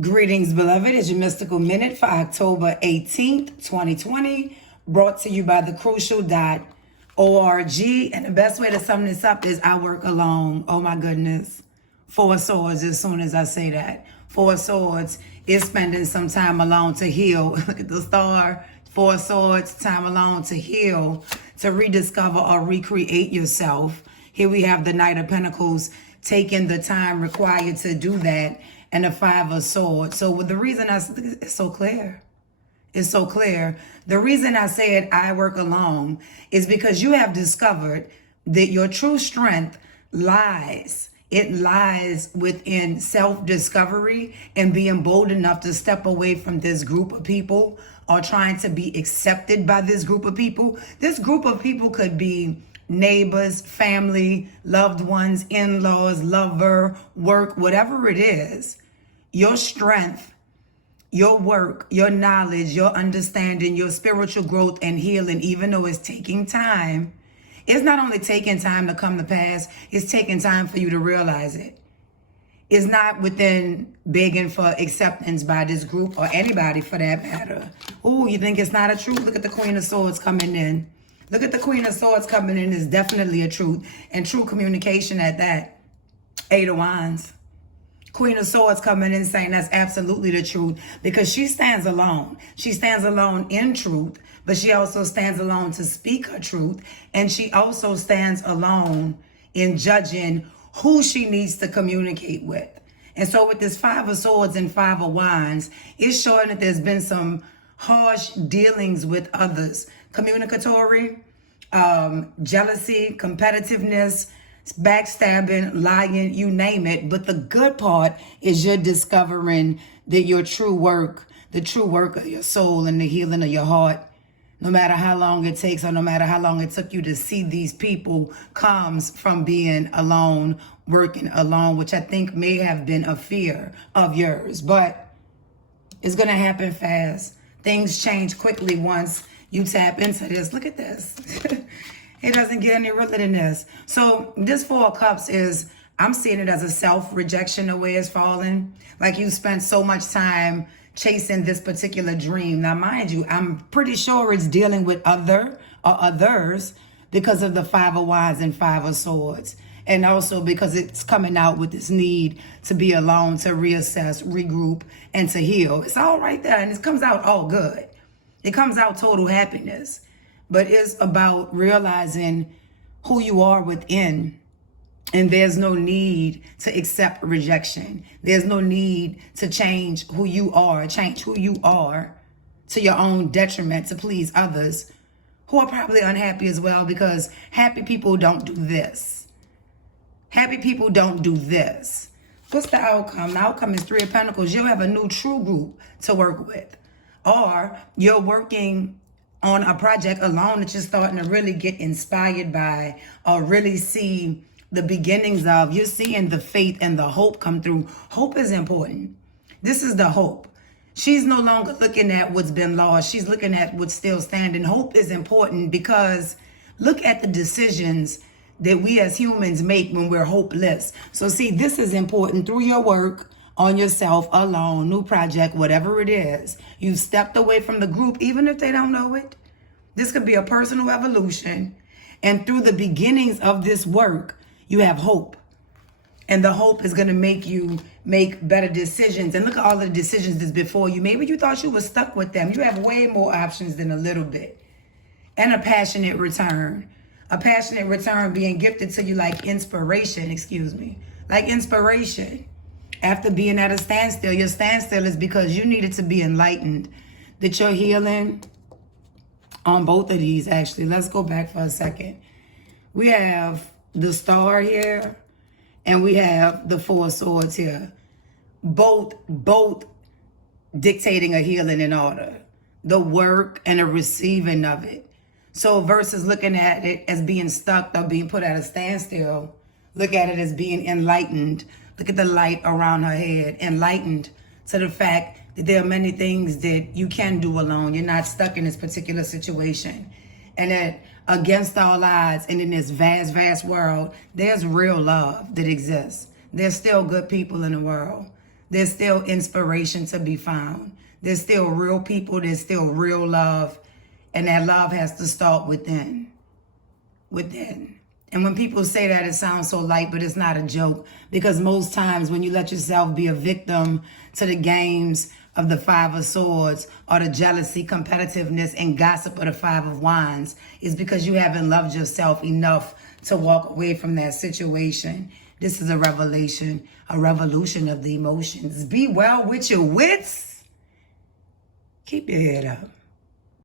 Greetings, beloved. It's your Mystical Minute for October 18th, 2020, brought to you by thecrucial.org. And the best way to sum this up is I work alone. Oh my goodness. Four of Swords as soon as I say that. Four of Swords is spending some time alone to heal. Look at the star. Four of Swords, time alone to heal, to rediscover or recreate yourself. Here we have the Knight of Pentacles taking the time required to do that, and the Five of Swords. So with the reason it's so clear. It's so clear. The reason I said I work alone is because you have discovered that your true strength lies. It lies within self-discovery and being bold enough to step away from this group of people or trying to be accepted by this group of people. This group of people could be neighbors, family, loved ones, in-laws, lover, work, whatever it is. Your strength, your work, your knowledge, your understanding, your spiritual growth and healing, even though it's taking time, it's not only taking time to come to pass, it's taking time for you to realize it. It's not within begging for acceptance by this group or anybody for that matter. Oh, you think it's not a truth? Look at the Queen of Swords coming in. Look at the Queen of Swords coming in is definitely a truth, and true communication at that. Eight of Wands. Queen of Swords coming in saying that's absolutely the truth because she stands alone. She stands alone in truth, but she also stands alone to speak her truth. And she also stands alone in judging who she needs to communicate with. And so with this Five of Swords and Five of Wands, it's showing that there's been some harsh dealings with others. Communicatory, jealousy, competitiveness, backstabbing, lying, you name it. But the good part is you're discovering that your true work, the true work of your soul and the healing of your heart, no matter how long it takes or no matter how long it took you to see these people, comes from being alone, working alone, which I think may have been a fear of yours. But it's going to happen fast. Things change quickly once you tap into this. Look at this. It doesn't get any realer than this. So this Four of Cups is, I'm seeing it as a self-rejection the way it's falling. Like you spent so much time chasing this particular dream. Now, mind you, I'm pretty sure it's dealing with other or others because of the Five of Wands and Five of Swords. And also because it's coming out with this need to be alone, to reassess, regroup, and to heal. It's all right there, and it comes out all good. It comes out total happiness. But it's about realizing who you are within. And there's no need to accept rejection. There's no need to change who you are to your own detriment to please others who are probably unhappy as well, because happy people don't do this. Happy people don't do this. What's the outcome? The outcome is Three of Pentacles. You'll have a new true group to work with. Or you're working on a project alone that you're starting to really get inspired by or really see the beginnings of. You're seeing the faith and the hope come through. Hope is important. This is the hope. She's no longer looking at what's been lost. She's looking at what's still standing. Hope is important because look at the decisions that we as humans make when we're hopeless. So see, this is important through your work on yourself, alone, new project, whatever it is. You've stepped away from the group, even if they don't know it. This could be a personal evolution. And through the beginnings of this work, you have hope. And the hope is going to make you make better decisions. And look at all the decisions that's before you. Maybe you thought you were stuck with them. You have way more options than a little bit. And a passionate return. A passionate return being gifted to you like inspiration, like inspiration. After being at a standstill, your standstill is because you needed to be enlightened. That you're healing on both of these, actually. Let's go back for a second. We have the Star here, and we have the Four of Swords here. Both dictating a healing in order. The work and the receiving of it. So versus looking at it as being stuck or being put at a standstill, look at it as being enlightened. Look at the light around her head. Enlightened to the fact that there are many things that you can do alone. You're not stuck in this particular situation. And that against all odds and in this vast, vast world, there's real love that exists. There's still good people in the world. There's still inspiration to be found. There's still real people. There's still real love. And that love has to start within. Within. And when people say that, it sounds so light, but it's not a joke. Because most times when you let yourself be a victim to the games of the Five of Swords or the jealousy, competitiveness, and gossip of the Five of Wands, is because you haven't loved yourself enough to walk away from that situation. This is a revelation, a revolution of the emotions. Be well with your wits. Keep your head up.